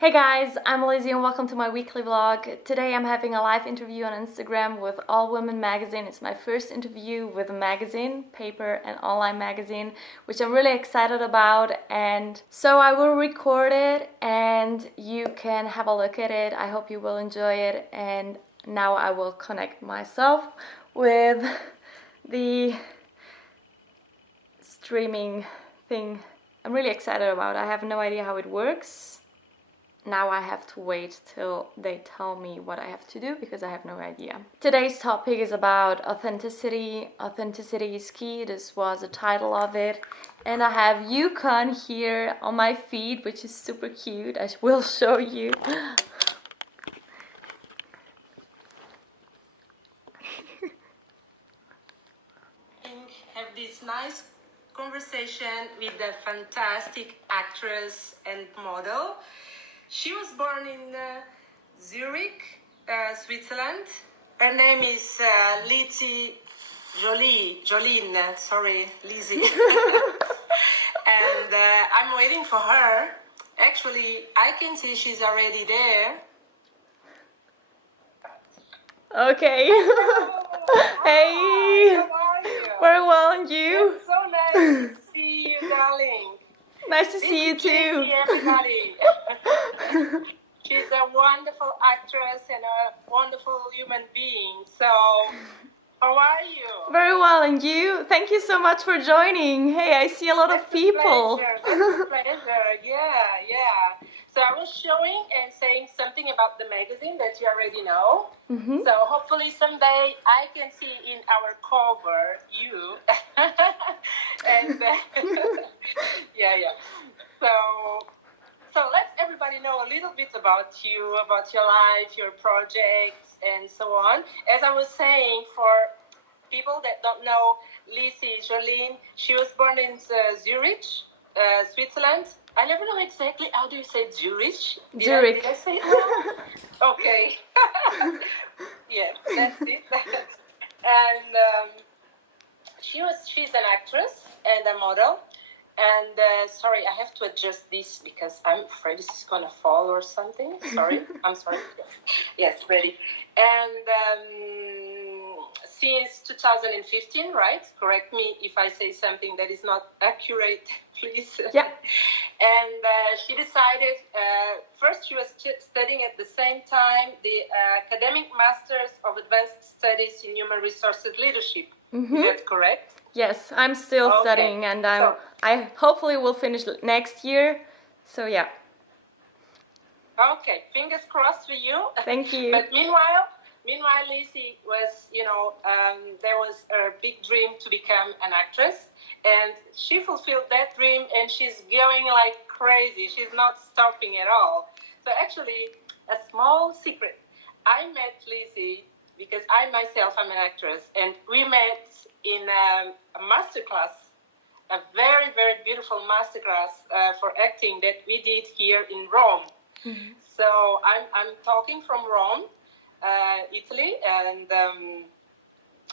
Hey guys, I'm Lizzy and welcome to my weekly vlog. Today I'm having a live interview on Instagram with All Women magazine. It's my first interview with a magazine, paper and online magazine, which I'm really excited about. And so I will record it and you can have a look at it. I hope you will enjoy it. And now I will connect myself with the streaming thing I'm really excited about. I have no idea how it works. Now I have to wait till they tell me what I have to do because I have no idea. Today's topic is about authenticity. Authenticity is key. This was the title of it. And I have Yukon here on my feed, which is super cute. I will show you. Have this nice conversation with the fantastic actress and model. She was born in Zurich, Switzerland. Her name is Lizzie Joline, sorry, Lizzie. And I'm waiting for her. Actually, I can see she's already there. Okay. Hey. How are you? Very well, and you? It's so nice to see you, darling. Nice to see you too. Everybody. She's a wonderful actress and a wonderful human being. So, how are you? Very well, and you? Thank you so much for joining. Hey, I see a lot of people. That's a pleasure. Yeah. So I was showing and saying something about the magazine that you already know. Mm-hmm. So hopefully someday I can see in our cover you. And yeah. So let everybody know a little bit about you, about your life, your projects, and so on. As I was saying, for people that don't know Lizzie Joline, she was born in Zurich, Switzerland. I never know exactly how do you say Zurich. Zurich. Did I say it wrong? Okay. Yeah, that's it. And she's an actress and a model. And sorry, I have to adjust this because I'm afraid this is gonna fall or something. Sorry, I'm sorry. Yes, ready. And since 2015, right? Correct me if I say something that is not accurate, please. Yeah. And she decided, first she was studying at the same time the Academic Masters of Advanced Studies in Human Resources Leadership. Mm-hmm. Is that correct? Yes, I'm still studying and I hopefully will finish next year. So yeah. Okay, fingers crossed for you. Thank you. But meanwhile, Lizzie was, there was her big dream to become an actress, and she fulfilled that dream, and she's going like crazy. She's not stopping at all. So actually, a small secret. I met Lizzie because I myself am an actress, and we met in a masterclass, a very, very beautiful masterclass for acting that we did here in Rome. Mm-hmm. So I'm talking from Rome, Italy, and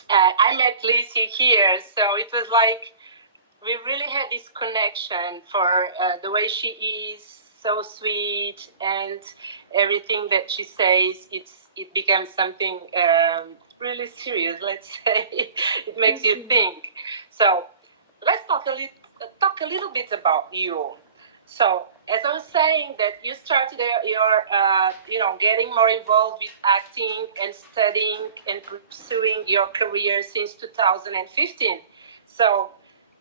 I met Lizzie here. So it was like we really had this connection for the way she is, so sweet, and everything that she says, it becomes something really serious, let's say. It makes you think. So let's talk a little bit about you. So as I was saying, that you started your getting more involved with acting and studying and pursuing your career since 2015. So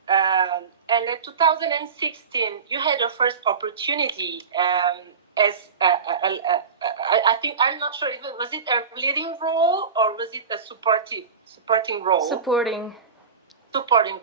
and in 2016, you had your first opportunity as I think, I'm not sure, was it a leading role or was it a supporting role? Supporting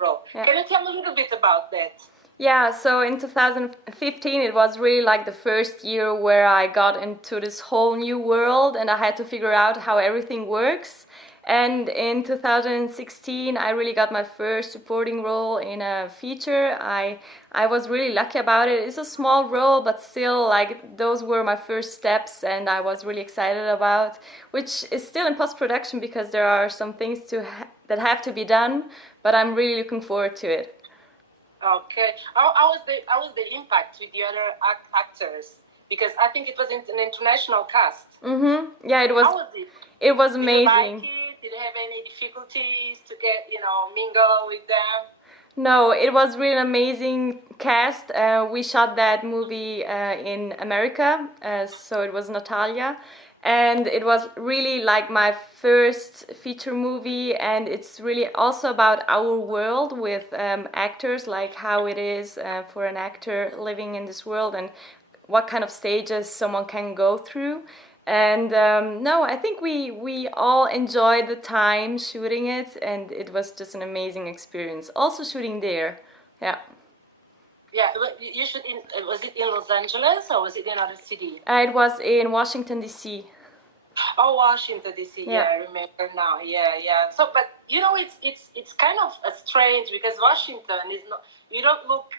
role. Yeah. Can you tell me a little bit about that? Yeah, so in 2015 it was really like the first year where I got into this whole new world and I had to figure out how everything works. And in 2016 I really got my first supporting role in a feature. I was really lucky about it. It's a small role, but still, like, those were my first steps and I was really excited about, which is still in post-production because there are some things that have to be done, but I'm really looking forward to it. Okay. How was the impact with the other actors? because I think it was an international cast. Yeah, it was. How was it? It was Did you amazing. like it? Did you have any difficulties to get, mingle with them? No, it was really an amazing cast. We shot that movie in America, so it was Natalia. And it was really like my first feature movie, and it's really also about our world with actors, like how it is for an actor living in this world and what kind of stages someone can go through. And no, I think we all enjoyed the time shooting it, and it was just an amazing experience. Also shooting there, yeah. Yeah, you should. Was it in Los Angeles or was it in another city? It was in Washington D.C. Oh, Washington D.C. Yeah, I remember now. Yeah. So, but it's kind of strange because Washington is not. You don't look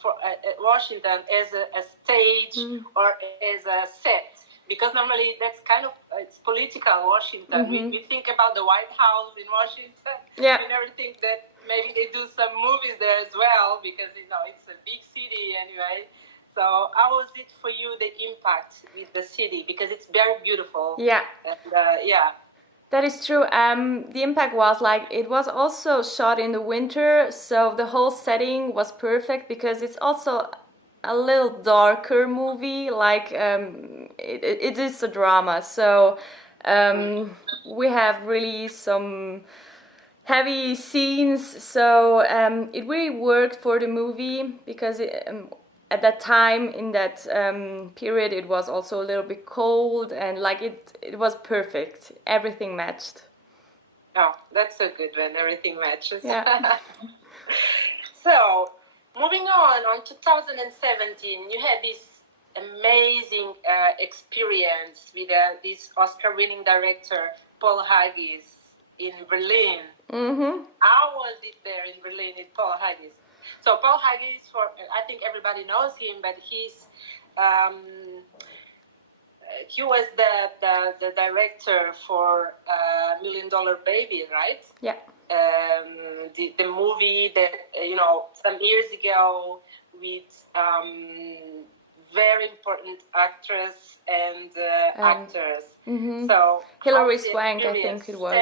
for Washington as a stage or as a set, because normally that's kind of it's political Washington. We think about the White House in Washington. We never think that maybe they do some movies there as well, because it's a big city anyway. So how was it for you, the impact with the city? Because it's very beautiful. Yeah. And, That is true. The impact was like, it was also shot in the winter, so the whole setting was perfect because it's also a little darker movie. Like it is a drama, so we have really some heavy scenes. So it really worked for the movie because at that time, in that period, it was also a little bit cold, and like it was perfect. Everything matched. Oh, that's so good when everything matches. Yeah. So, moving on 2017, you had this amazing experience with this Oscar-winning director, Paul Haggis, in Berlin. How was it there in Berlin with Paul Haggis? So Paul Haggis, I think everybody knows him, but he was the director for $1 Million Baby, right? Yeah. The movie that some years ago with very important actress and actors. So Hilary Swank, I think it was.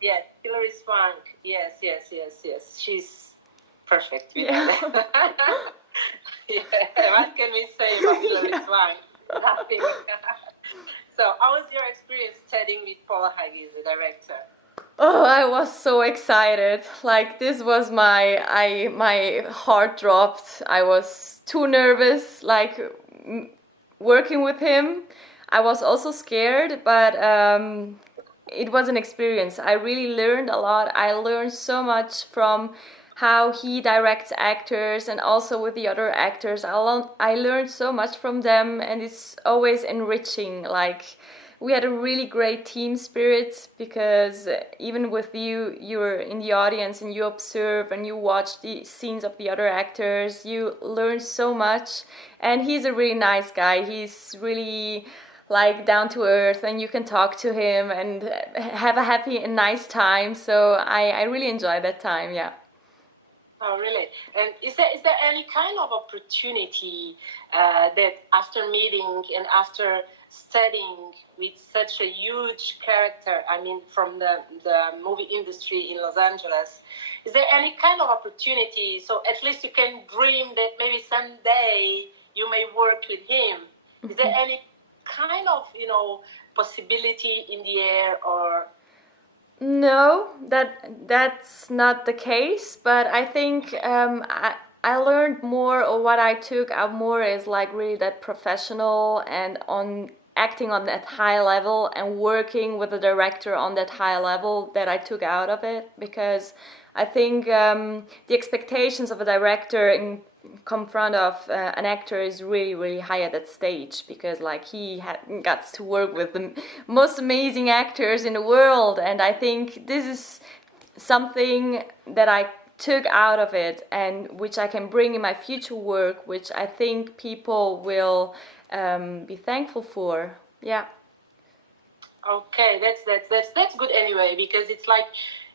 Yes, Hilary Swank. Yes. She's perfect with that. What can we say about Hilary Swank? Nothing. So, how was your experience studying with Paul Haggis, the director? Oh, I was so excited. Like, this was my heart dropped. I was too nervous, like, working with him. I was also scared, but it was an experience. I really learned a lot. I learned so much from how he directs actors, and also with the other actors. I learned so much from them, and it's always enriching. Like, we had a really great team spirit, because even with you're in the audience and you observe and you watch the scenes of the other actors, you learn so much. And he's a really nice guy. He's really like down to earth, and you can talk to him and have a happy and nice time. So I really enjoyed that time. Yeah. Oh, really? And is there any kind of opportunity that after meeting and after studying with such a huge character, I mean, from the movie industry in Los Angeles, is there any kind of opportunity, so at least you can dream that maybe someday you may work with him? Is there any kind of, possibility in the air, or... No, that's not the case, but I think I learned more, or what I took out more is like really that professional and on acting on that high level and working with a director on that high level that I took out of it, because I think the expectations of a director in front of an actor is really, really high at that stage, because like he got to work with the most amazing actors in the world, and I think this is something that I took out of it, and which I can bring in my future work, which I think people will be thankful for. Yeah. Okay, that's good anyway, because it's like,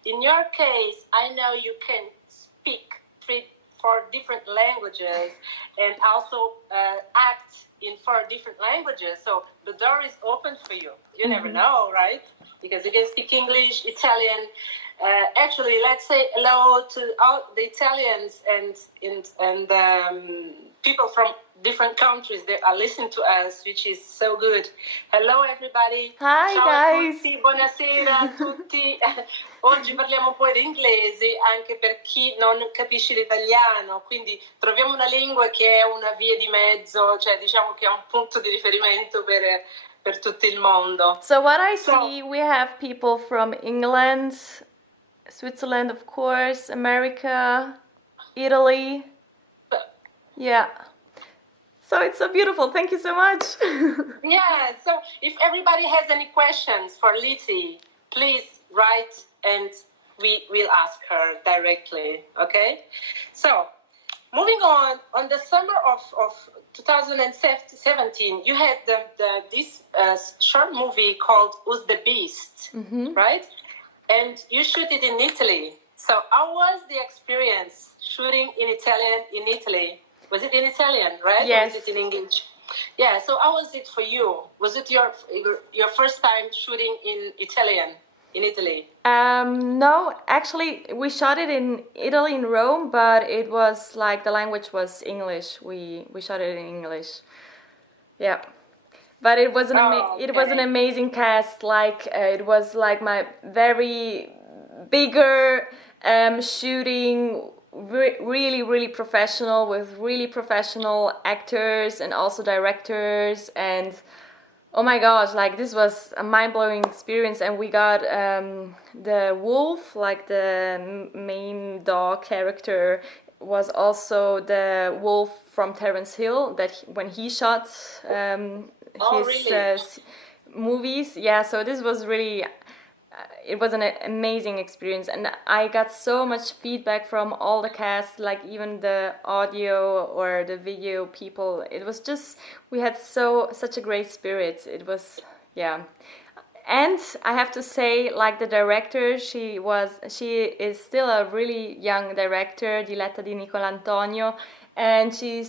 in your case, I know you can speak 4 different languages and also act in 4 different languages. So the door is open for you. You never know, right? Because you can speak English, Italian. Actually, let's say hello to all the Italians and people from different countries that are listening to us, which is so good. Hello everybody. Hi Ciao guys. a tutti, buonasera a tutti. Oggi parliamo un po' di inglese anche per chi non capisce l'italiano, quindi troviamo una lingua che è una via di mezzo, cioè diciamo che è un punto di riferimento per tutto il mondo. So what I see, we have people from England, Switzerland, of course, America, Italy. Yeah. So it's so beautiful. Thank you so much. Yeah, so if everybody has any questions for Lizzie, please write and we will ask her directly, okay? So, moving on the summer of 2017, you had this short movie called Who's the Beast, right? And you shoot it in Italy. So how was the experience shooting in Italian in Italy? Was it in Italian, right? Yes. Or was it in English? Yeah, so how was it for you? Was it your first time shooting in Italian, in Italy? No, actually, we shot it in Italy, in Rome, but it was like the language was English. We shot it in English. Yeah. But it was an amazing cast. Like it was like my very bigger shooting, really professional, with really professional actors and also directors. And oh my gosh, like this was a mind-blowing experience. And we got the wolf, like the main dog character, was also the wolf from Terence Hill that when he shot his movies. Yeah, so this was really it was an amazing experience, and I got so much feedback from all the cast, like even the audio or the video people. It was just, we had such a great spirit. It was, yeah. And I have to say, like the director, she is still a really young director, Diletta Di Nicolantonio, and she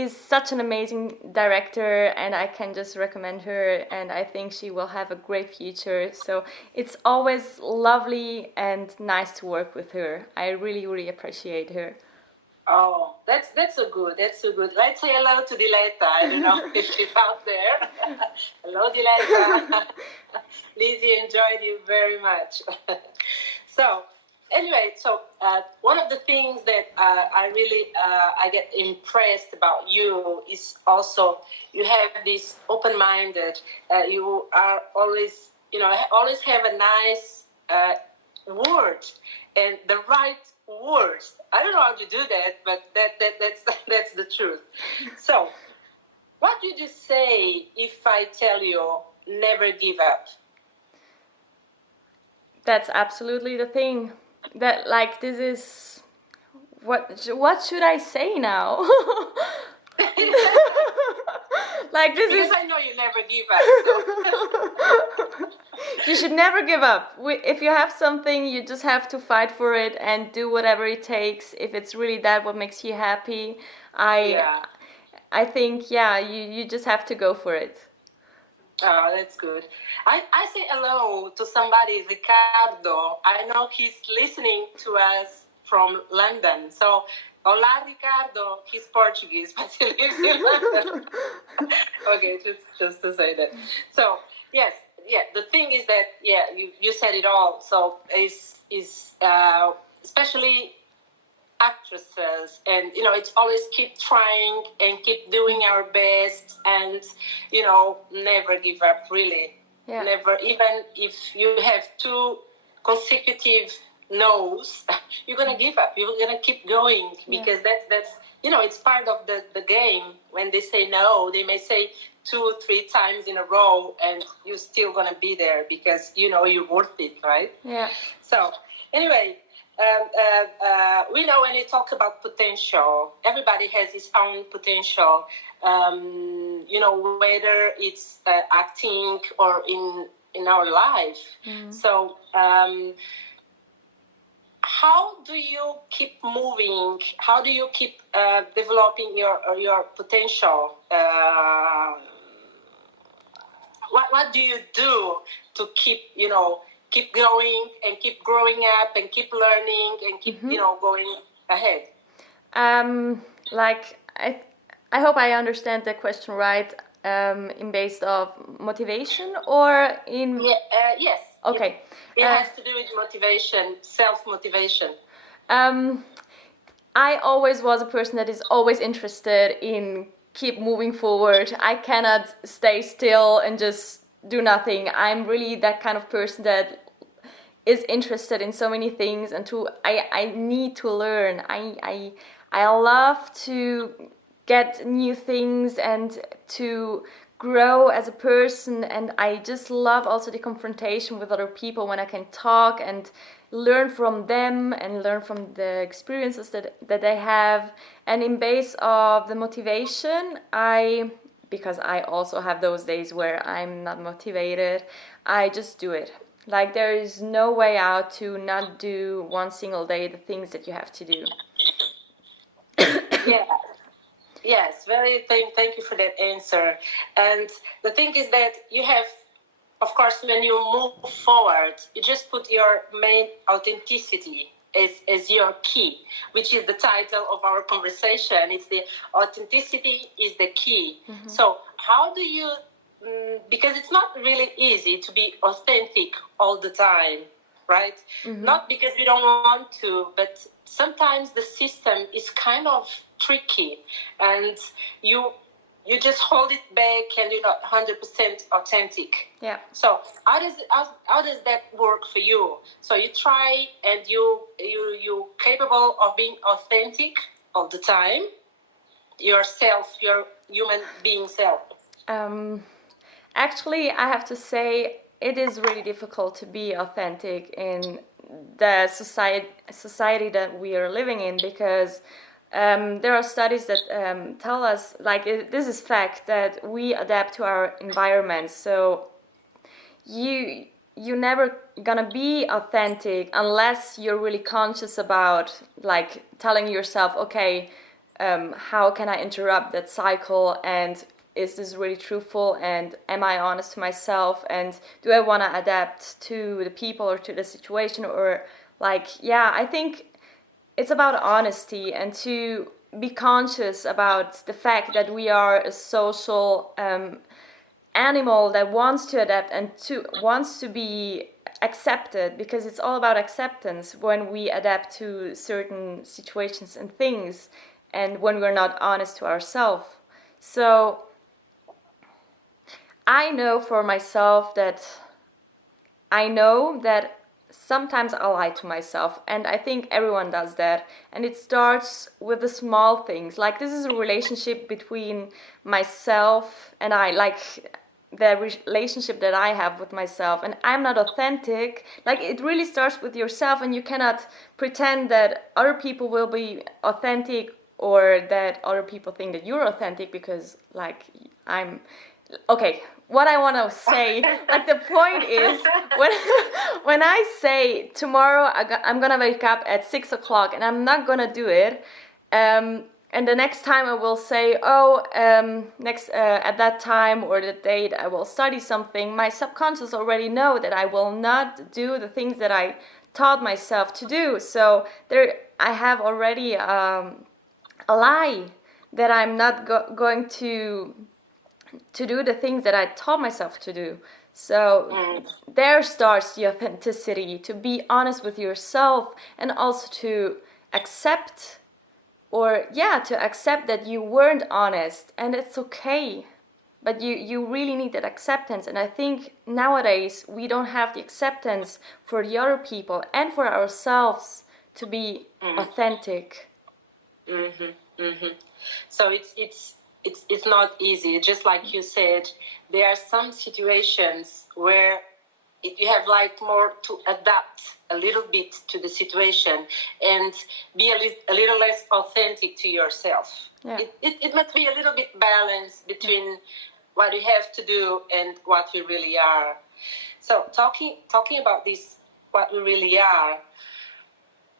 is such an amazing director, and I can just recommend her, and I think she will have a great future. So it's always lovely and nice to work with her. I really appreciate her. Oh, that's so good. That's so good. Let's say hello to Diletta. I don't know if she's out there. Hello, Diletta. Lizzie enjoyed you very much. So, anyway, one of the things that I really I get impressed about you is also you have this open-minded. You are always, always have a nice word and the right words. I don't know how to do that, but that's the truth. So, what would you say if I tell you never give up? That's absolutely the thing. That, like, this is what should I say now? Like, this because is, I know you never give up. You should never give up. If you have something, you just have to fight for it and do whatever it takes. If it's really that what makes you happy, I think, yeah, you just have to go for it. Oh, that's good. I say hello to somebody, Ricardo. I know he's listening to us from London. So, hola, Ricardo. He's Portuguese, but he lives in London. Okay, just to say that. So, yes, the thing is that, you said it all. So, is especially actresses, and it's always keep trying and keep doing our best, and never give up, really. Never, even if you have 2 consecutive no's, you're gonna give up, you're gonna keep going, because that's it's part of the game. When they say no, they may say 2-3 times in a row, and you're still gonna be there because you're worth it, right? Yeah. So anyway, we know when you talk about potential, everybody has his own potential, whether it's acting or in our life. So how do you keep moving? How do you keep developing your potential? What do you do to keep, keep growing and keep growing up and keep learning and keep, going ahead? Like I hope I understand the question right. In based of motivation or in yes. Okay. It has to do with motivation, self-motivation. I always was a person that is always interested in keep moving forward. I cannot stay still and just do nothing. I'm really that kind of person that is interested in so many things, and I need to learn. I love to get new things and to grow as a person, and I just love also the confrontation with other people when I can talk and learn from them and learn from the experiences that they have. And in base of the motivation, because I also have those days where I'm not motivated, I just do it. Like, there is no way out to not do one single day the things that you have to do. Yeah. Yes, thank you for that answer. And the thing is that you have, of course, when you move forward, you just put your main authenticity as your key, which is the title of our conversation. It's the authenticity is the key. Mm-hmm. So how do you, because it's not really easy to be authentic all the time, right? Mm-hmm. Not because we don't want to, but sometimes the system is kind of tricky, and you just hold it back, and you're not 100% authentic. Yeah. So how does that work for you? So you try, and you capable of being authentic all the time, yourself, your human being self. Actually, I have to say it is really difficult to be authentic in the society that we are living in, because there are studies that tell us, like, this is fact, that we adapt to our environment. So you're never gonna be authentic unless you're really conscious about, like, telling yourself, okay, how can I interrupt that cycle, and is this really truthful, and am I honest to myself, and do I want to adapt to the people or to the situation, or like, yeah, I think it's about honesty and to be conscious about the fact that we are a social animal that wants to adapt and wants to be accepted, because it's all about acceptance when we adapt to certain situations and things, and when we're not honest to ourselves. So I know for myself that sometimes I lie to myself, and I think everyone does that. And it starts with the small things. Like, this is a relationship between myself and I, like the relationship that I have with myself, and I'm not authentic. Like, it really starts with yourself, and you cannot pretend that other people will be authentic, or that other people think that you're authentic, because, like, okay, what I want to say, like, the point is, when I say tomorrow I'm gonna wake up at 6 o'clock and I'm not gonna do it, and the next time I will say, at that time or the date I will study something, my subconscious already know that I will not do the things that I taught myself to do. So I have already a lie that I'm not going to do the things that I taught myself to do. So there starts the authenticity, to be honest with yourself, and also to accept that you weren't honest, and it's okay. But you really need that acceptance. And I think nowadays we don't have the acceptance for the other people and for ourselves to be authentic. So it's not easy. Just like you said, there are some situations where you have, like, more to adapt a little bit to the situation and be a little less authentic to yourself. Yeah. It must be a little bit balanced between what you have to do and what you really are. So talking about this, what we really are,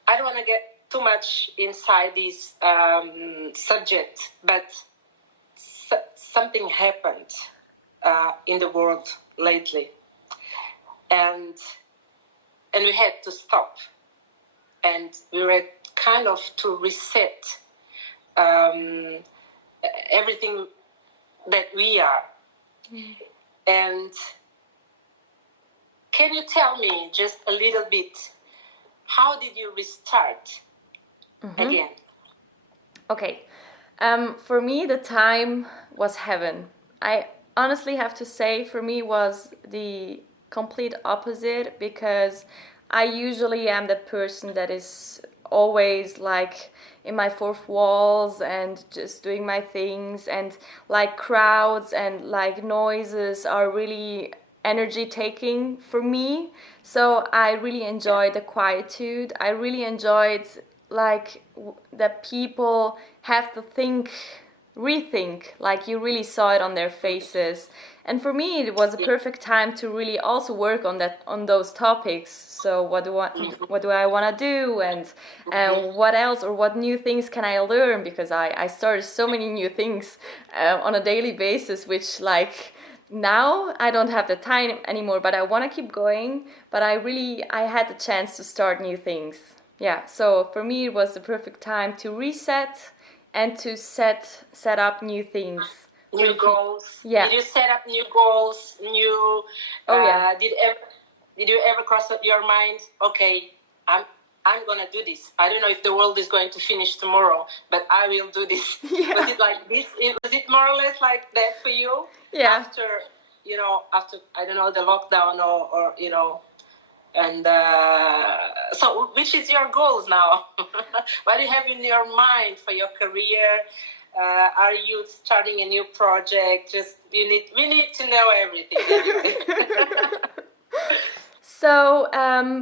I don't want to get too much inside this subject, but something happened in the world lately, and we had to stop, and we were kind of to reset everything that we are. And can you tell me just a little bit, how did you restart again? Okay. For me, the time was heaven. I honestly have to say, for me, was the complete opposite, because I usually am the person that is always like in my fourth walls and just doing my things, and like crowds and like noises are really energy taking for me. So I really enjoyed the quietude. I really enjoyed like that people have to rethink, like you really saw it on their faces. And for me, it was a perfect time to really also work on those topics. So what do I want to do, and what else, or what new things can I learn, because I started so many new things on a daily basis, which like now I don't have the time anymore, but I want to keep going. But I had the chance to start new things. Yeah, so for me it was the perfect time to reset and to set up new things. New goals. Yeah. Did you set up new goals? New. Oh yeah. Did you ever cross your mind? Okay, I'm gonna do this. I don't know if the world is going to finish tomorrow, but I will do this. Yeah. Was it like this? Was it more or less like that for you? Yeah. After I don't know, the lockdown or and so which is your goals now? What do you have in your mind for your career? Are you starting a new project? We need to know everything. So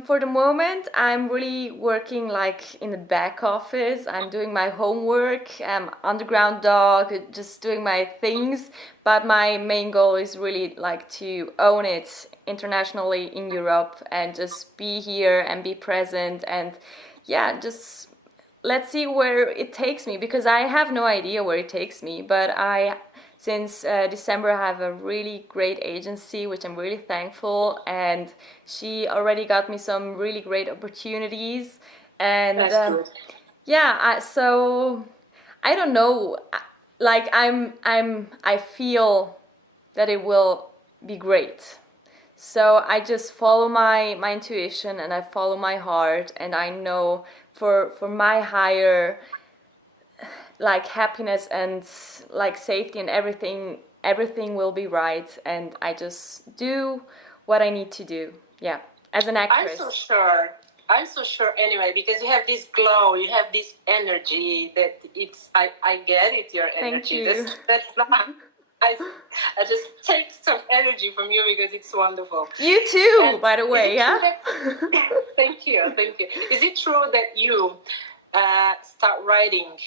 for the moment, I'm really working like in the back office. I'm doing my homework, underground dog, just doing my things. But my main goal is really like to own it internationally in Europe and just be here and be present, and yeah, just let's see where it takes me, because I have no idea where it takes me. But since December, I have a really great agency, which I'm really thankful, and she already got me some really great opportunities. And That's good. yeah, so I don't know, like I feel that it will be great. So I just follow my intuition, and I follow my heart, and I know for my higher like happiness and like safety and everything will be right, and I just do what I need to do. Yeah, as an actress. I'm so sure anyway, because you have this glow, you have this energy that I get it, your energy. Thank you. That's not I just take some energy from you, because it's wonderful. You too, and by the way, yeah? Thank you. Is it true that you start writing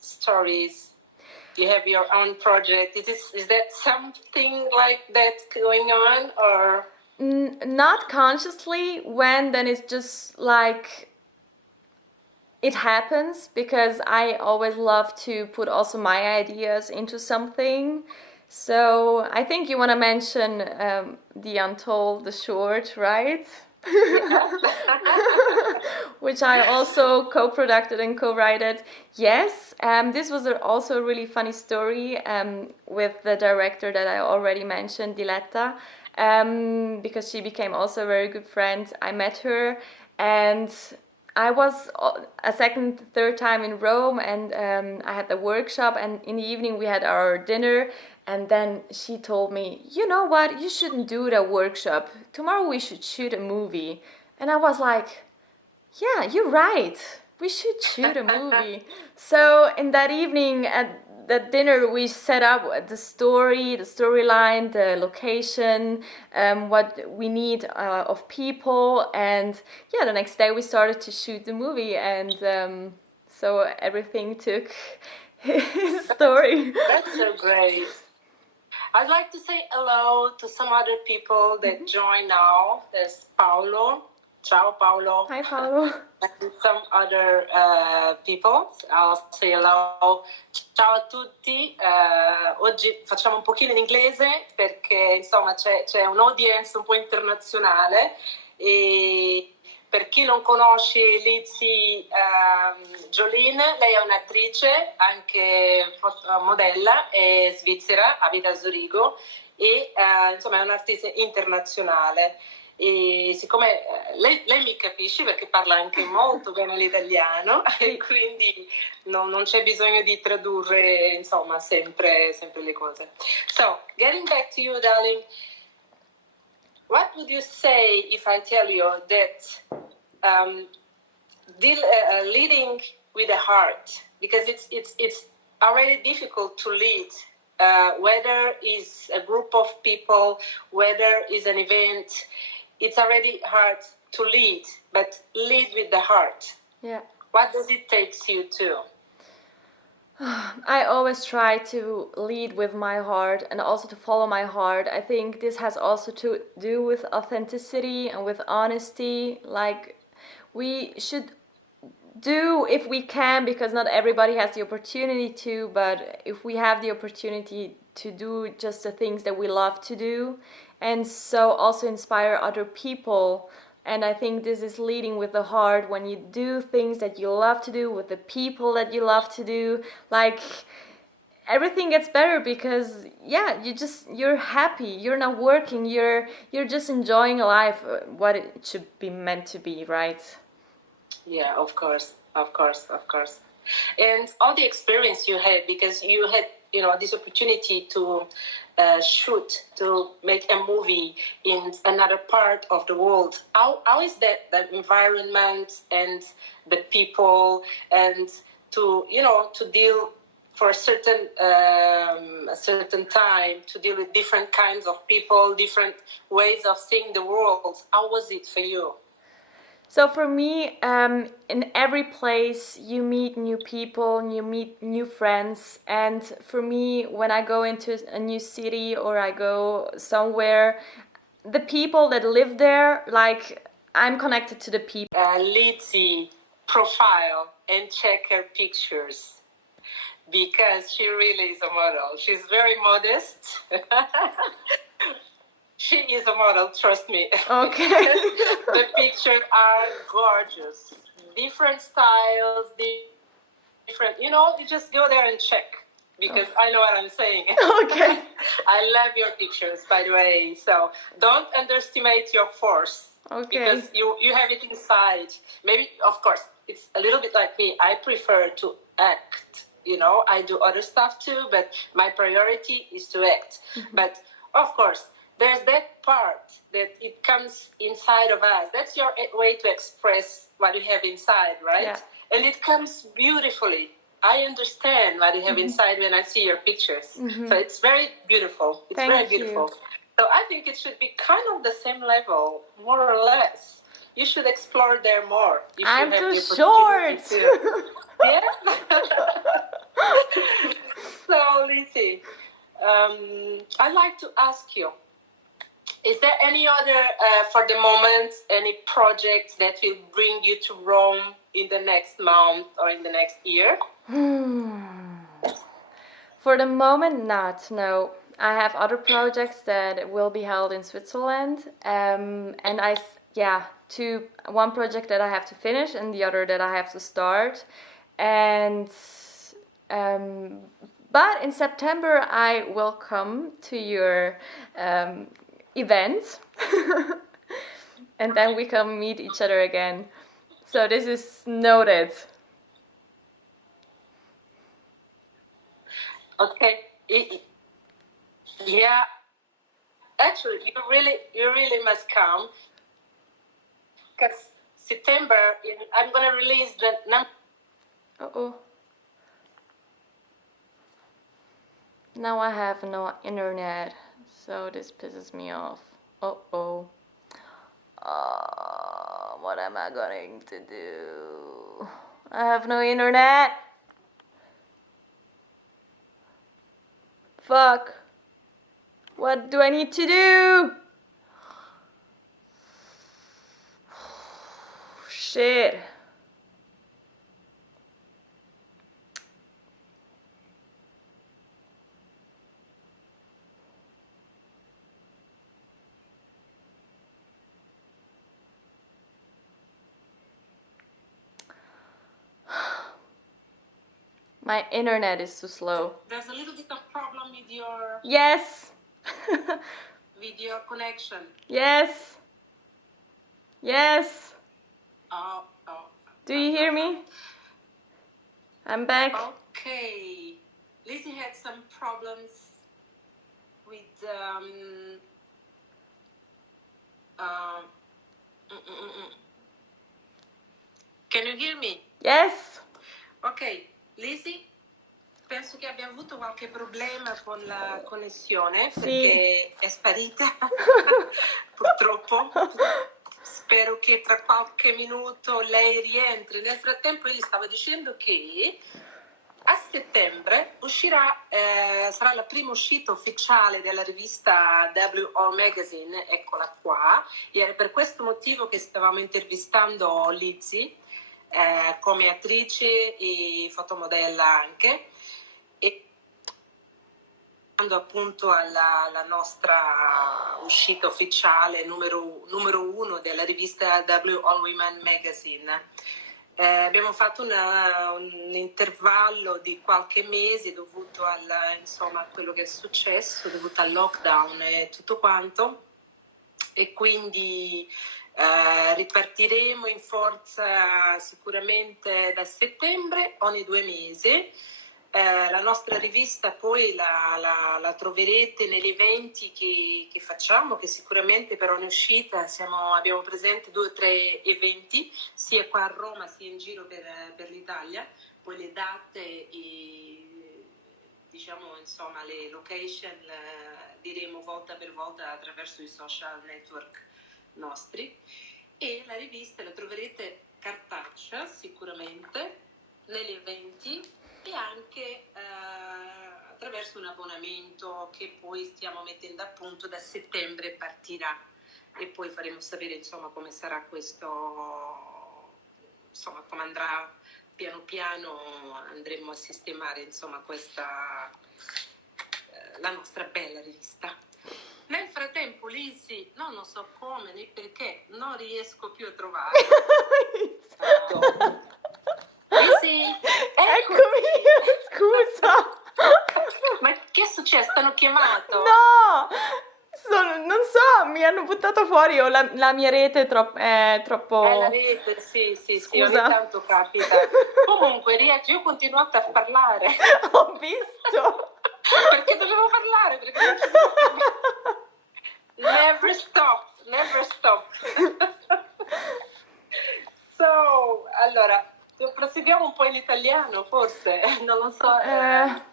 stories? You have your own project. Is that something like that going on, or? Not consciously. Then it's just like it happens, because I always love to put also my ideas into something. So I think you want to mention the Untold, the short, right? Yeah. Which I also co-produced and co-wrote. Yes, this was also a really funny story with the director that I already mentioned, Diletta, because she became also a very good friend. I met her, and I was a third time in Rome, and I had the workshop, and in the evening we had our dinner, and then she told me, you know what, you shouldn't do the workshop. Tomorrow we should shoot a movie. And I was like, yeah, you're right. We should shoot a movie. So in that evening at the dinner, we set up the storyline, the location, what we need of people. And yeah, the next day we started to shoot the movie. And so everything took his story. That's so great. I'd like to say hello to some other people that join now. There's Paulo. Ciao Paolo. Hi Paolo. And some other people. I'll say hello. Ciao a tutti. Oggi facciamo un pochino in inglese perché insomma c'è un'audience un po' internazionale e per chi non conosce Lizzie Joline, lei è un'attrice, anche modella, è svizzera, abita a Zurigo e insomma è un'artista internazionale. E siccome lei mi capisce perché parla anche molto bene l'italiano e quindi non c'è bisogno di tradurre insomma sempre le cose. So, getting back to you, darling, what would you say if I tell you that leading with a heart, because it's already difficult to lead, whether it's a group of people, whether it's an event, it's already hard to lead, but lead with the heart. Yeah. What does it take you to? I always try to lead with my heart and also to follow my heart. I think this has also to do with authenticity and with honesty. Like, we should do if we can, because not everybody has the opportunity to, but if we have the opportunity to do just the things that we love to do, and so also inspire other people. And I think this is leading with the heart, when you do things that you love to do with the people that you love to do. Like, everything gets better because you're happy, you're not working, you're just enjoying life, what it should be meant to be, right? Yeah, of course. And all the experience you had, because you had, this opportunity to shoot, to make a movie in another part of the world. How is that, the environment and the people, and to deal for a certain time, to deal with different kinds of people, different ways of seeing the world. How was it for you? So for me, in every place you meet new people, you meet new friends. And for me, when I go into a new city or I go somewhere, the people that live there, like, I'm connected to the people. Lizzie profile and check her pictures, because she really is a model. She's very modest. She is a model, trust me. Okay. The pictures are gorgeous. Different styles, different, you just go there and check, because I know what I'm saying. Okay. I love your pictures, by the way. So don't underestimate your force. Okay. Because you have it inside. Maybe, of course, it's a little bit like me. I prefer to act. I do other stuff too, but my priority is to act. Mm-hmm. But of course, there's that part that it comes inside of us. That's your way to express what you have inside, right? Yeah. And it comes beautifully. I understand what you have inside when I see your pictures. Mm-hmm. So it's very beautiful. It's very beautiful. So I think it should be kind of the same level, more or less. You should explore there more. If I'm you have too the short. To. Yeah. So, Lizzie, I'd like to ask you, is there any other, for the moment, any projects that will bring you to Rome in the next month or in the next year? For the moment, not, no. I have other projects that will be held in Switzerland, and one project that I have to finish and the other that I have to start, and but in September I will come to your event, and then we can meet each other again. So this is noted. Okay. Yeah. Actually, you really must come, because September I'm gonna release the number. Now I have no internet, so this pisses me off. What am I going to do? I have no internet. Fuck. What do I need to do? Shit. My internet is too slow. There's a little bit of problem with your Yes. video connection. Yes. Yes. Oh. Do you hear me? I'm back. Okay. Lizzie had some problems with Can you hear me? Yes. Ok, Lizzie, penso che abbia avuto qualche problema con la connessione perché è sparita, purtroppo. Spero che tra qualche minuto lei rientri. Nel frattempo io gli stavo dicendo che a settembre uscirà, sarà la prima uscita ufficiale della rivista WO Magazine, eccola qua. E era per questo motivo che stavamo intervistando Lizzie, come attrice e fotomodella anche, e appunto alla nostra uscita ufficiale numero 1 della rivista W All Women Magazine. Abbiamo fatto un intervallo di qualche mese dovuto a quello che è successo, dovuto al lockdown e tutto quanto, e quindi ripartiremo in forza sicuramente da settembre, ogni 2 mesi. La nostra rivista poi la troverete negli eventi che facciamo, che sicuramente per ogni uscita abbiamo presente 2 o 3 eventi, sia qua a Roma sia in giro per l'Italia. Poi le date e diciamo insomma le location diremo volta per volta attraverso i social network nostri. E la rivista la troverete cartacea sicuramente negli eventi e anche attraverso un abbonamento che poi stiamo mettendo a punto. Da settembre partirà e poi faremo sapere insomma come sarà questo, insomma come andrà piano piano, andremo a sistemare insomma questa la nostra bella rivista. Nel frattempo Lizzie, non so come né perché, non riesco più a trovare. Lizzie, Eccomi, scusa. Ma che è successo? T'hanno chiamato? No, non so, mi hanno buttato fuori o la mia rete è troppo... La rete, sì, ogni tanto capita. Comunque, io ho continuato a parlare. Ho visto. Perché dovevo parlare, perché non ci Never stop. So, allora, proseguiamo un po' in italiano, forse, non lo so.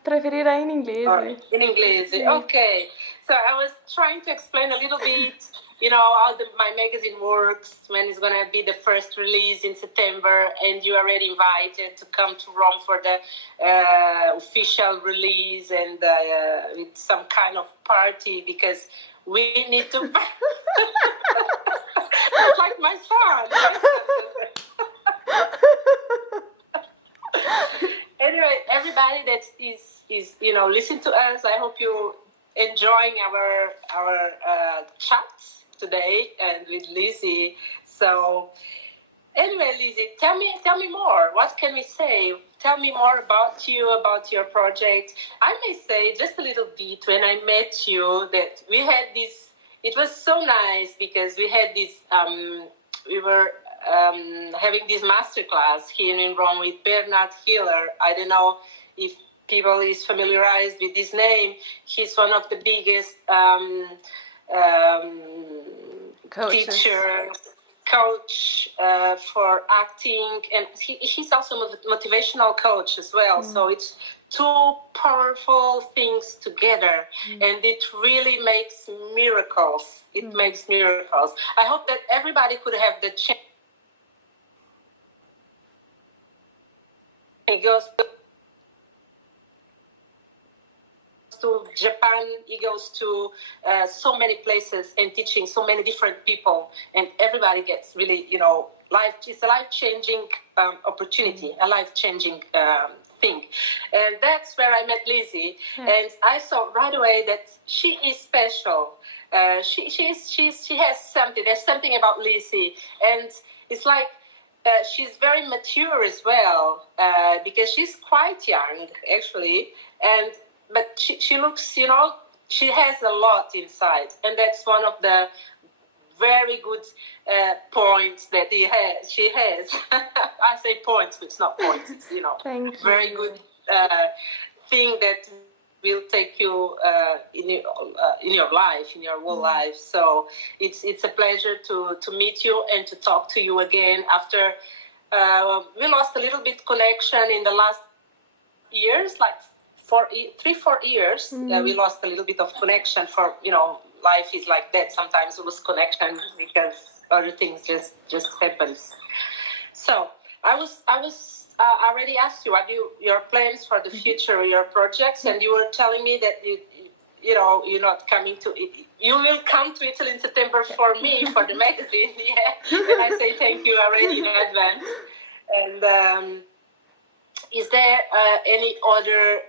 Preferirei in inglese. In inglese, sì. Okay. So I was trying to explain a little bit, how my magazine works, when it's going to be the first release in September, and you are already invited to come to Rome for the official release and with some kind of party, because we need to... It's like my son. Anyway, everybody that is listen to us. I hope you enjoying our chat today and with Lizzie. So anyway, Lizzie, tell me more. What can we say? Tell me more about you, about your project. I may say just a little bit, when I met you, that we had this. It was so nice because we had this. We were having this masterclass here in Rome with Bernard Hiller. I don't know if people is familiarized with this name. He's one of the biggest teacher, coach for acting, and he's also a motivational coach as well. So it's 2 powerful things together, and it really makes miracles. It makes miracles. I hope that everybody could have the chance. He goes to Japan, he goes to so many places and teaching so many different people, and everybody gets really, it's a life-changing opportunity, a life-changing thing. And that's where I met Lizzie, and I saw right away that she is special. She has something. There's something about Lizzie, and it's like she's very mature as well, because she's quite young actually, but she looks, she has a lot inside, and that's one of the very good points that she has. I say points, but it's not points. It's Thank you. very good thing that will take you in your life, in your whole life. So it's a pleasure to meet you and to talk to you again after we lost a little bit connection in the last years, like 3-4 years. We lost a little bit of connection for life is like that. Sometimes we lose connection because other things just happens. So I was already asked you, have your plans for the future, your projects, and you were telling me that you're not coming to. You will come to Italy in September for me for the magazine, and I say thank you already in advance. And is there any other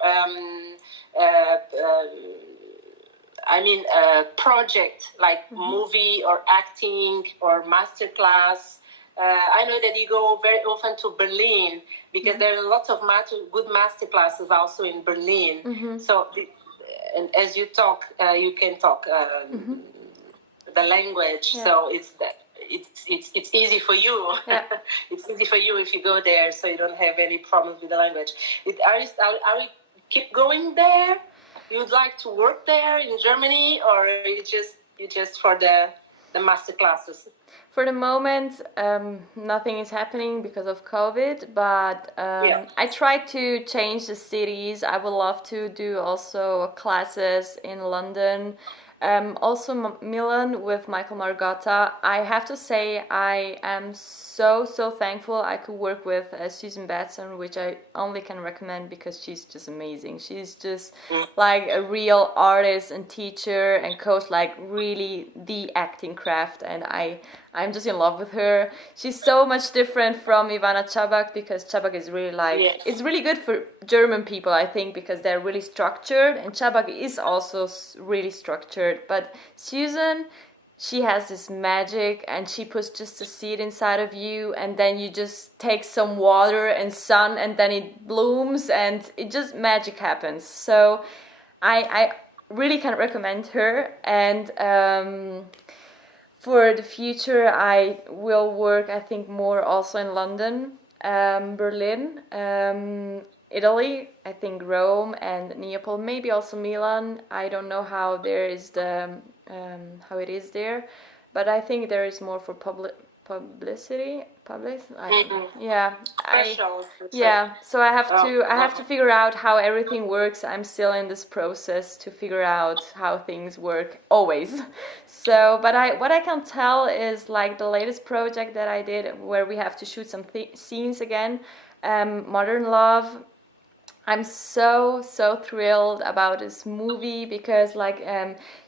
project like movie or acting or masterclass? I know that you go very often to Berlin because there are lots of good masterclasses also in Berlin. So, and as you talk, you can talk the language. So it's easy for you. It's easy for you if you go there, so you don't have any problems with the language. Are we keep going there? You'd like to work there in Germany, or you just for the master classes? For the moment, nothing is happening because of COVID, but I try to change the cities. I would love to do also classes in London. Also Milan with Michael Margotta. I have to say I am so thankful I could work with Susan Batson, which I only can recommend because she's just amazing. She's just like a real artist and teacher and coach, like really the acting craft, and I'm just in love with her. She's so much different from Ivana Čabak because Čabak is really it's really good for German people, I think, because they're really structured, and Čabak is also really structured. But Susan, she has this magic, and she puts just a seed inside of you, and then you just take some water and sun, and then it blooms, and it just magic happens. So I really can recommend her. And for the future, I will work, I think, more also in London, Berlin, Italy, I think Rome and Neapol, maybe also Milan. I don't know how there is how it is there, but I think there is more for publicity. So I have to figure out how everything works. I'm still in this process to figure out how things work always. So, but what I can tell is like the latest project that I did where we have to shoot some scenes again, Modern Love. I'm so thrilled about this movie because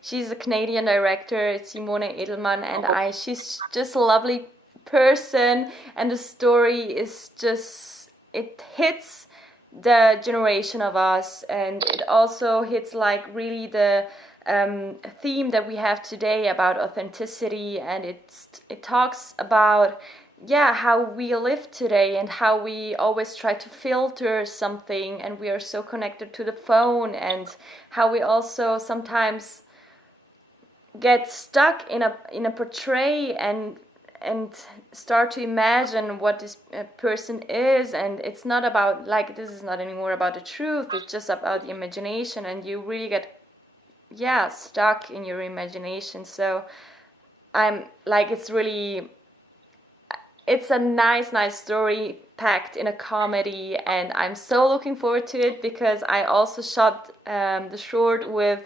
she's a Canadian director, it's Simone Edelman, and she's just a lovely person, and the story is just, it hits the generation of us, and it also hits like really the theme that we have today about authenticity, and it talks about how we live today and how we always try to filter something, and we are so connected to the phone, and how we also sometimes get stuck in a portray and start to imagine what this person is, and it's not about this is not anymore about the truth, it's just about the imagination, and you really get stuck in your imagination. So I'm it's a nice story packed in a comedy, and I'm so looking forward to it because I also shot the short with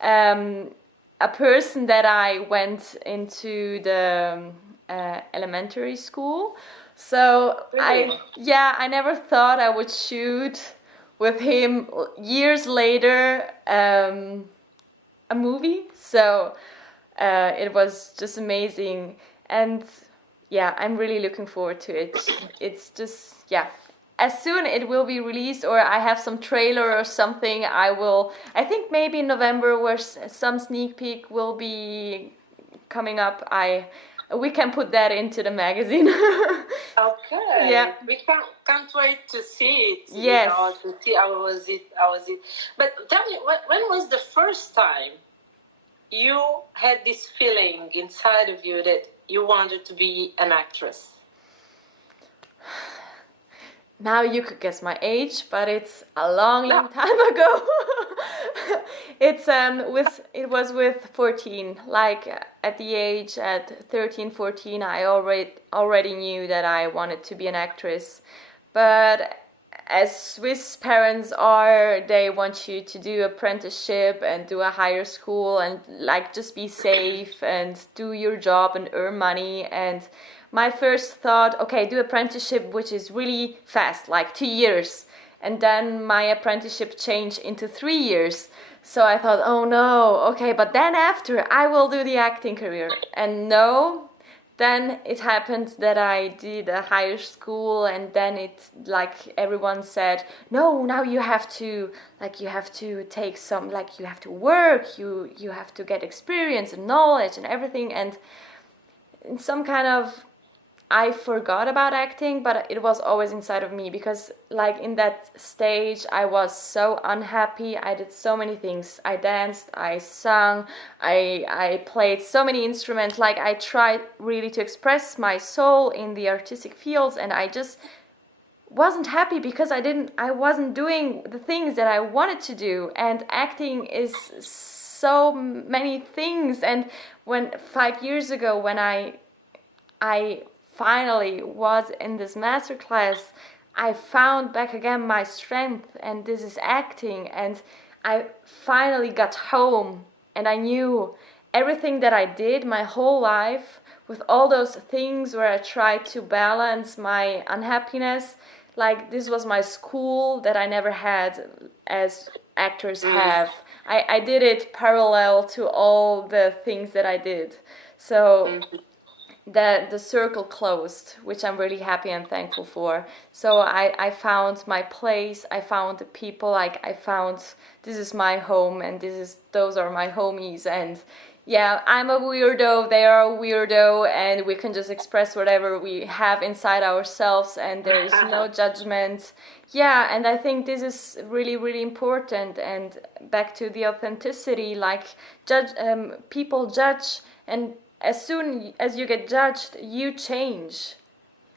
a person that I went into the elementary school. So really? I never thought I would shoot with him years later a movie. So it was just amazing. And yeah, I'm really looking forward to it. It's just, yeah. As soon it will be released, or I have some trailer or something, I think maybe in November, where some sneak peek will be coming up. We can put that into the magazine. Okay. Yeah. We can't wait to see it. Yes. To see how was it. But tell me, when was the first time you had this feeling inside of you that you wanted to be an actress? Now you could guess my age, but it's a long time ago. It was with 14. Like at the age at 13, 14, I already knew that I wanted to be an actress. But as Swiss parents are, they want you to do apprenticeship and do a higher school and like just be safe and do your job and earn money. And my first thought, okay, do apprenticeship, which is really fast, like 2 years. And then my apprenticeship changed into 3 years. So I thought, oh no, okay, but then after I will do the acting career. And no, then it happened that I did a higher school, and then it, like everyone said, no, now you have to take some, like you have to work, you have to get experience and knowledge and everything. And in some kind of, I forgot about acting, but it was always inside of me, because like in that stage I was so unhappy. I did so many things. I danced, I sung, I played so many instruments. Like I tried really to express my soul in the artistic fields, and I just wasn't happy because I wasn't doing the things that I wanted to do. And acting is so many things. And when 5 years ago, when I finally was in this masterclass, I found back again my strength, and this is acting. And I finally got home, and I knew everything that I did my whole life, with all those things where I tried to balance my unhappiness, like this was my school that I never had as actors have. I did it parallel to all the things that I did. So the circle closed, which I'm really happy and thankful for. So I found my place, I found the people, like I found this is my home, and those are my homies. And yeah, I'm a weirdo, they are a weirdo, and we can just express whatever we have inside ourselves, and there is no judgment. Yeah, and I think this is really, really important. And back to the authenticity, like people judge, and as soon as you get judged, you change.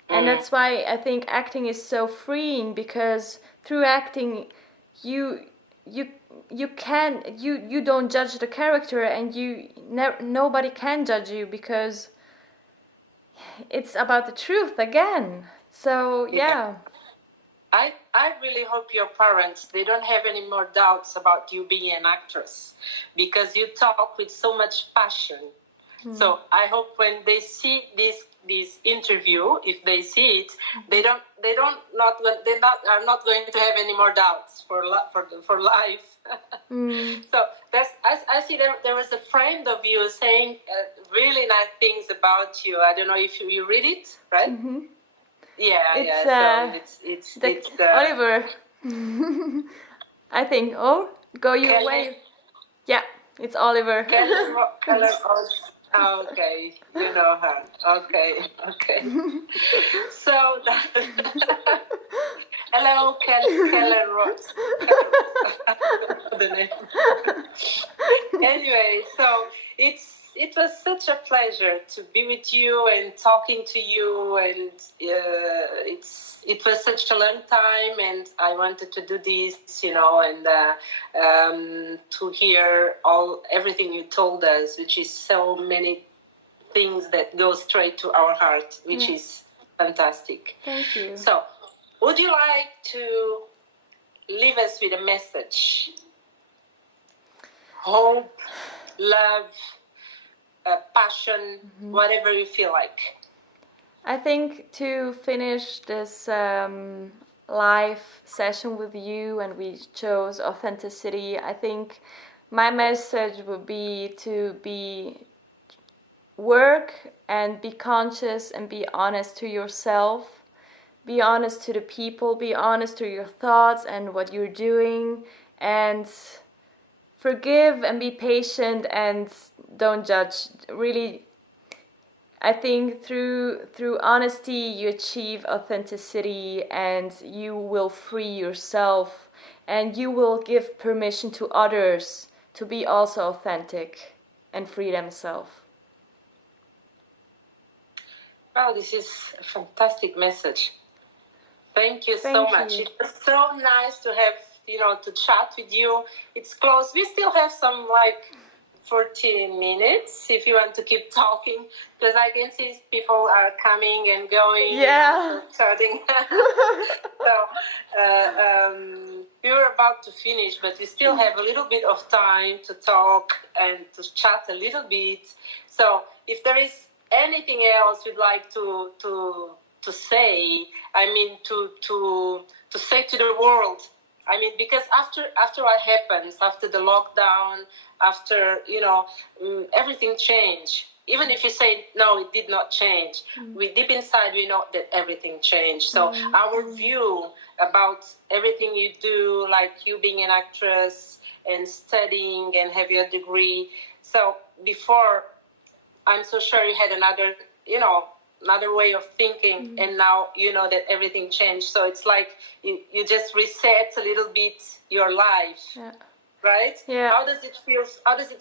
And that's why I think acting is so freeing, because through acting you don't judge the character, and nobody can judge you, because it's about the truth again. So yeah. I really hope your parents, they don't have any more doubts about you being an actress, because you talk with so much passion. So I hope when they see this interview, if they see it, they're not going to have any more doubts for life. So I see there was a friend of you saying really nice things about you. I don't know if you read it, right? Mm-hmm. Yeah. So it's Oliver. I think. Oh, go your way. Yeah, it's Oliver. Keller. Okay, you know her. Okay. So, hello, Keller Ross. The name. Anyway, so it was such a pleasure to be with you and talking to you, and it was such a long time, and I wanted to do this, and to hear everything you told us, which is so many things that go straight to our heart, which is fantastic. Thank you. So, would you like to leave us with a message? Hope, love, passion, whatever you feel like. I think to finish this live session with you, and we chose authenticity, I think my message would be to be work and be conscious and be honest to yourself. Be honest to the people, be honest to your thoughts and what you're doing, and forgive and be patient and don't judge. Really, I think through honesty you achieve authenticity and you will free yourself and you will give permission to others to be also authentic and free themselves. Wow, this is a fantastic message. Thank you so much. It was so nice to have, to chat with you. It's close. We still have some 14 minutes if you want to keep talking, because I can see people are coming and going. Yeah. Chatting. So we were about to finish, but we still have a little bit of time to talk and to chat a little bit. So if there is anything else you'd like to say, I mean, to say to the world, I mean, because after what happens, after the lockdown, after, everything changed. Even if you say, no, it did not change, we deep inside, we know that everything changed. So our view about everything you do, like you being an actress and studying and have your degree. So before, I'm so sure you had another way of thinking, and now you know that everything changed. So it's like you just reset a little bit your life, right? Yeah. How does it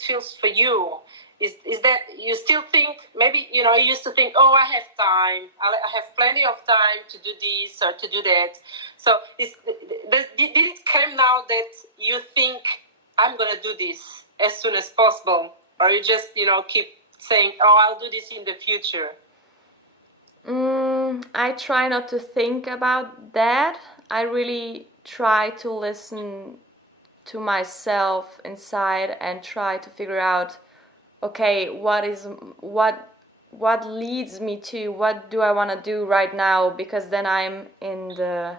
feel for you? Is that you still think, maybe you used to think, oh, I have time, I have plenty of time to do this or to do that. So did it come now that you think, I'm gonna do this as soon as possible, or you just keep saying, oh, I'll do this in the future? I try not to think about that. I really try to listen to myself inside and try to figure out, okay, what leads me to, what do I want to do right now, because then I'm in the,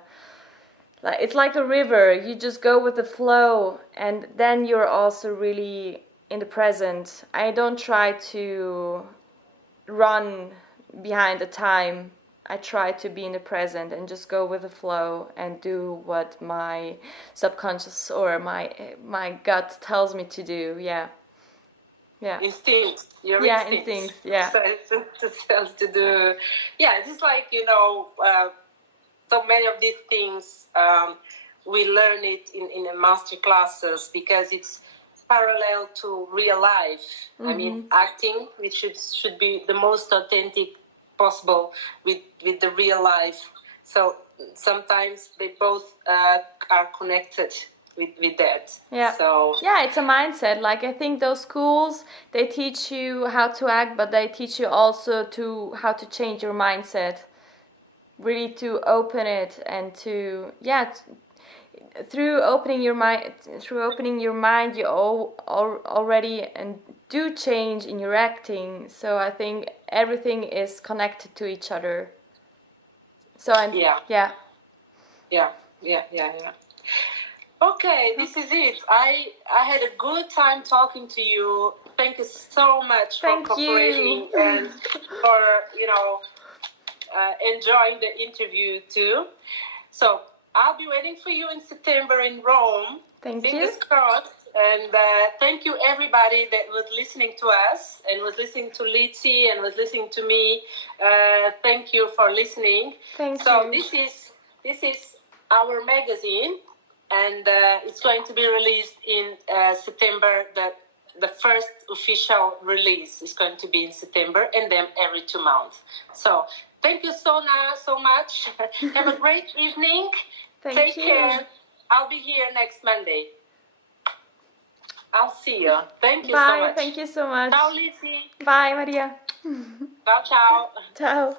it's like a river, you just go with the flow and then you're also really in the present. I don't try to run behind the time. I try to be in the present and just go with the flow and do what my subconscious or my gut tells me to do. Yeah. Instincts. Your instincts. Yeah. So to do. Yeah, it's like so many of these things we learn it in the master classes because it's parallel to real life. I mean, acting, which should be the most authentic possible with the real life. So sometimes they both are connected with that. Yeah. So yeah, it's a mindset. Like, I think those schools, they teach you how to act, but they teach you also how to change your mindset. Really to open it and to through opening your mind you already and do change in your acting. So I think everything is connected to each other. So yeah. Okay, this is it. I had a good time talking to you. Thank you so much for cooperating and for enjoying the interview too. So I'll be waiting for you in September in Rome. Fingers crossed. And thank you everybody that was listening to us and was listening to Lizzie and was listening to me. Thank you for listening. Thank you. This is our magazine, and it's going to be released in September. The first official release is going to be in September, and then every 2 months. So thank you so much. Have a great evening. Take care. I'll be here next Monday. I'll see you. Thank you so much. Thank you so much. Ciao, Lizzie. Bye, Maria. Ciao, ciao. Ciao.